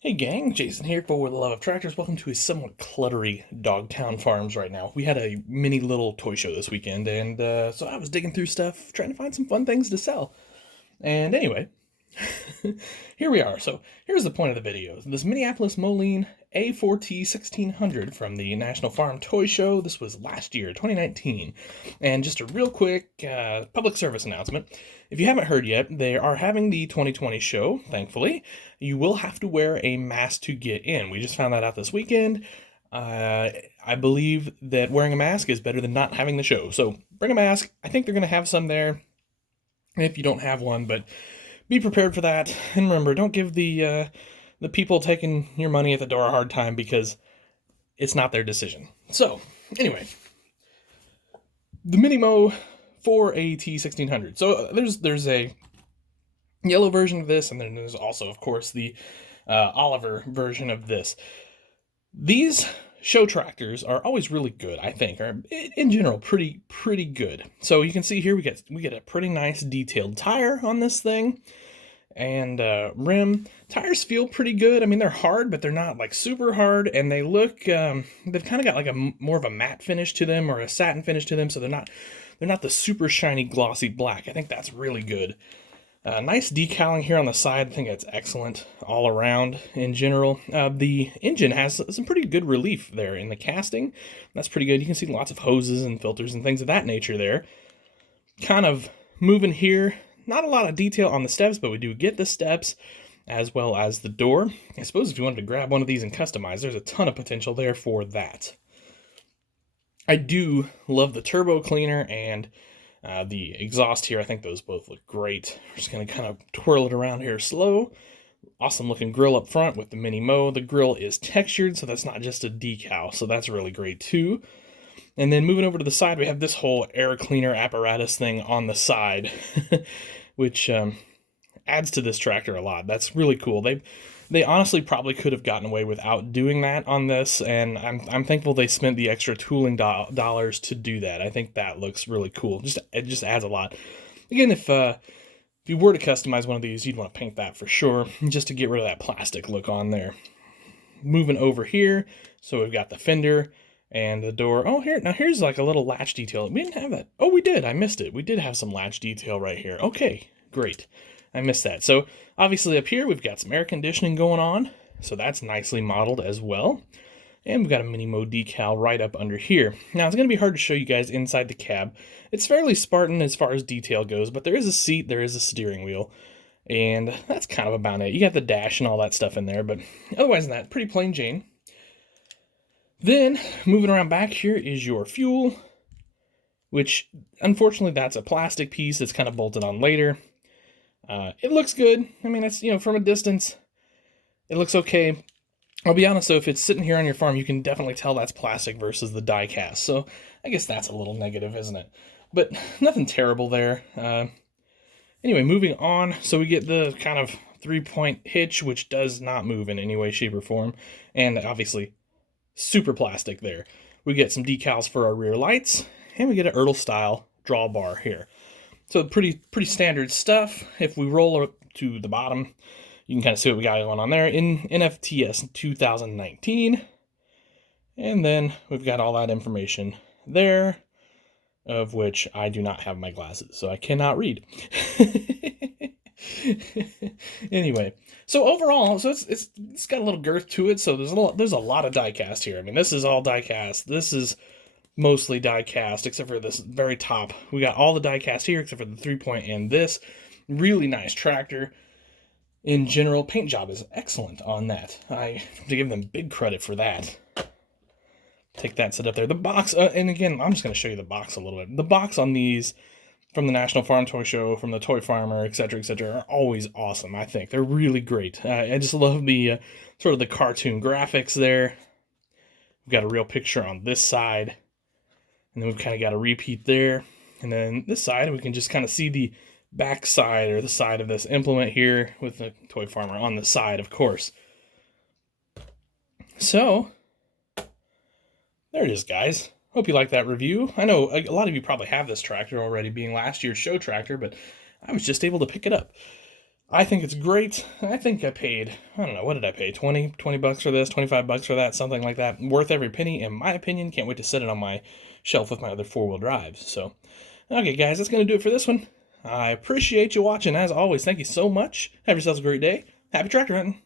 Hey gang, Jason here for the Love of Tractors. Welcome to a somewhat cluttery Dogtown Farms right now. We had a mini little toy show this weekend, and so I was digging through stuff, trying to find some fun things to sell. And anyway, here we are. So here's the point of the video. This Minneapolis Moline A4T 1600 from the National Farm Toy Show. This was last year, 2019. And just a real quick public service announcement. If you haven't heard yet, they are having the 2020 show, thankfully. You will have to wear a mask to get in. We just found that out this weekend. I believe that wearing a mask is better than not having the show. So bring a mask. I think they're going to have some there if you don't have one, but be prepared for that. And remember, don't give the people taking your money at the door a hard time because it's not their decision. So, anyway, the Minimo 4AT 1600. So there's a yellow version of this, and then there's also, of course, the Oliver version of this. These show tractors are always really good, I think, are in general pretty good. So you can see here we get a pretty nice detailed tire on this thing, and rim. Tires feel pretty good. I mean, they're hard, but they're not like super hard, and they look they've kind of got like a more of a matte finish to them or a satin finish to them, so they're not the super shiny glossy black. I think that's really good. Nice decaling here on the side. I think it's excellent all around in general. The engine has some pretty good relief there in the casting. That's pretty good. You can see lots of hoses and filters and things of that nature there. Kind of moving here. Not a lot of detail on the steps, but we do get the steps as well as the door. I suppose if you wanted to grab one of these and customize, there's a ton of potential there for that. I do love the turbo cleaner and the exhaust here. I think those both look great. We're just going to kind of twirl it around here slow. Awesome looking grill up front with the Mini Mo. The grill is textured, so that's not just a decal, so that's really great too. And then moving over to the side, we have this whole air cleaner apparatus thing on the side, which adds to this tractor a lot. That's really cool. They honestly probably could have gotten away without doing that on this, and I'm thankful they spent the extra tooling dollars to do that. I think that looks really cool. It just adds a lot. Again, if you were to customize one of these, you'd want to paint that for sure, just to get rid of that plastic look on there. Moving over here, so we've got the fender and the door. Oh, here's like a little latch detail. We didn't have that. Oh, we did. I missed it. We did have some latch detail right here. Okay, great. I missed that. So obviously up here we've got some air conditioning going on, so that's nicely modeled as well. And we've got a Mini Mo decal right up under here. Now it's going to be hard to show you guys inside the cab. It's fairly Spartan as far as detail goes, but there is a seat, there is a steering wheel, and that's kind of about it. You got the dash and all that stuff in there, but otherwise than that, pretty plain Jane. Then moving around back here is your fuel, which unfortunately that's a plastic piece that's kind of bolted on later. It looks good. I mean, it's, from a distance, it looks okay. I'll be honest, though, if it's sitting here on your farm, you can definitely tell that's plastic versus the die cast. So I guess that's a little negative, isn't it? But nothing terrible there. Anyway, moving on. So we get the kind of 3-point hitch, which does not move in any way, shape, or form. And obviously, super plastic there. We get some decals for our rear lights, and we get an Ertl-style drawbar here. So pretty standard stuff. If we roll up to the bottom, you can kind of see what we got going on there in NFTS 2019. And then we've got all that information there, of which I do not have my glasses, so I cannot read. Anyway, so overall, so it's got a little girth to it. So there's a lot of die cast here. I mean, this is all die cast. This is mostly die cast, except for this very top. We got all the die cast here, except for the 3-point and this. Really nice tractor. In general, paint job is excellent on that. I have to give them big credit for that. Take that, set up there. The box, and again, I'm just going to show you the box a little bit. The box on these from the National Farm Toy Show, from the Toy Farmer, etc., are always awesome, I think. They're really great. I just love the sort of the cartoon graphics there. We've got a real picture on this side. And then we've kind of got a repeat there. And then this side, we can just kind of see the back side or the side of this implement here with the Toy Farmer on the side, of course. So, there it is, guys. Hope you like that review. I know a lot of you probably have this tractor already, being last year's show tractor, but I was just able to pick it up. I think it's great. I think I paid, I don't know, what did I pay? 20 bucks for this, 25 bucks for that, something like that. Worth every penny, in my opinion. Can't wait to set it on my shelf with my other four-wheel drives. So, okay, guys, that's going to do it for this one. I appreciate you watching. As always, thank you so much. Have yourselves a great day. Happy tractor hunting.